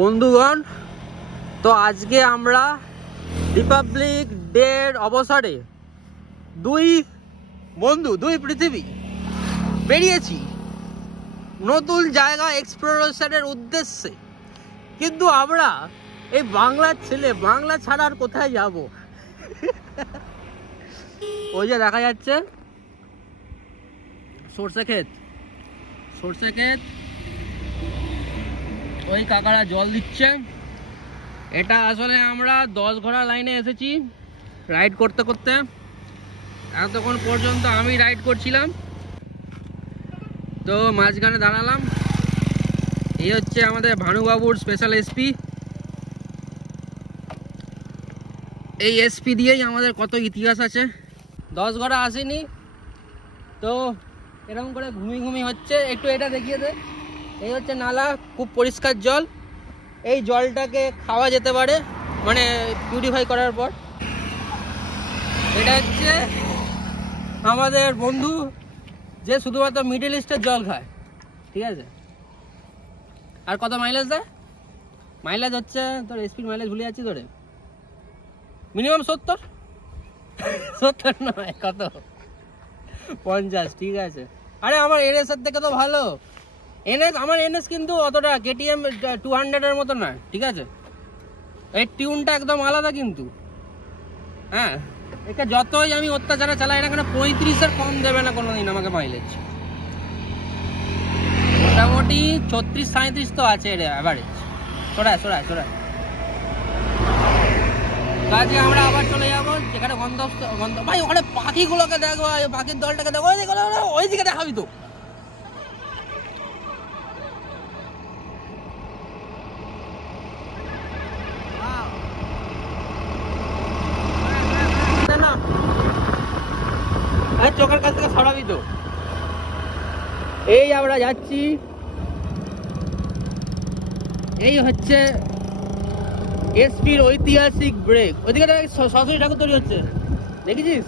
বন্ধুগণ, তো আজকে আমরা রিপাবলিক ডের অবসরে দুই বন্ধু দুই পৃথিবী বেরিয়েছি নতুন জায়গা এক্সপ্লোরেশনের উদ্দেশ্যে। কিন্তু আমরা এই বাংলার ছেলে, বাংলা ছাড়া আর কোথায় যাব? ওই যে দেখা যাচ্ছে সর্ষে ক্ষেত, ওই কাকারা জল দিচ্ছে। এটা আসলে আমরা 10 ঘোড়া লাইনে এসেছি রাইড করতে করতে। এতক্ষণ পর্যন্ত আমি রাইড করছিলাম, তো মাঝখানে দাঁড়ালাম। এই হচ্ছে আমাদের ভানুবাবুর স্পেশাল এসপি। এই এসপি দিয়েই আমাদের কত ইতিহাস আছে। 10 ঘোড়া আসেনি তো এরকম করে ঘুমি হচ্ছে। একটু এটা দেখিয়ে দে। এই হচ্ছে নালা, খুব পরিষ্কার জল। এই জলটাকে খাওয়া যেতে পারে, মানে পিউরিফাই করার পর। এটা হচ্ছে আমাদের বন্ধু যে শুধুমাত্র মিডল ইস্টের জল খায়, ঠিক আছে। আর কত মাইলেজ দেয়? মাইলেজ হচ্ছে তোর স্পিড মাইলেজ ভুলে যাচ্ছি তোরে, মিনিমাম 70 নয়, কত 50, ঠিক আছে। আরে আমার এনএস এর থেকে তো ভালো এনএস। আমার এনএস কিন্তু অতটা কেটিএম 200 এর মতো না, ঠিক আছে। এই টিউনটা একদম আলাদা কিন্তু। হ্যাঁ, এটা যতই আমি অত্যাচারে চালাই না কেন 35-এর কম দেবে না কোনোদিন আমাকে মাইলেজ। মোটামুটি 36-37 তো আছে রে অ্যাভারেজ। সরায় কাজে আমরা আবার চলে যাবো যেখানে গন্তব্য। ভাই ওখানে পাখিগুলোকে দেখো, পাখির দলটাকে দেখো, ওইদিকে দেখাবি তো। চোখের কাছ থেকে সরাবি তো। এই আমরা যাচ্ছি, এই হচ্ছে এসপির ঐতিহাসিক ব্রেক। ওইদিকে সরস্বতী ঠাকুর তৈরি হচ্ছে, দেখেছিস?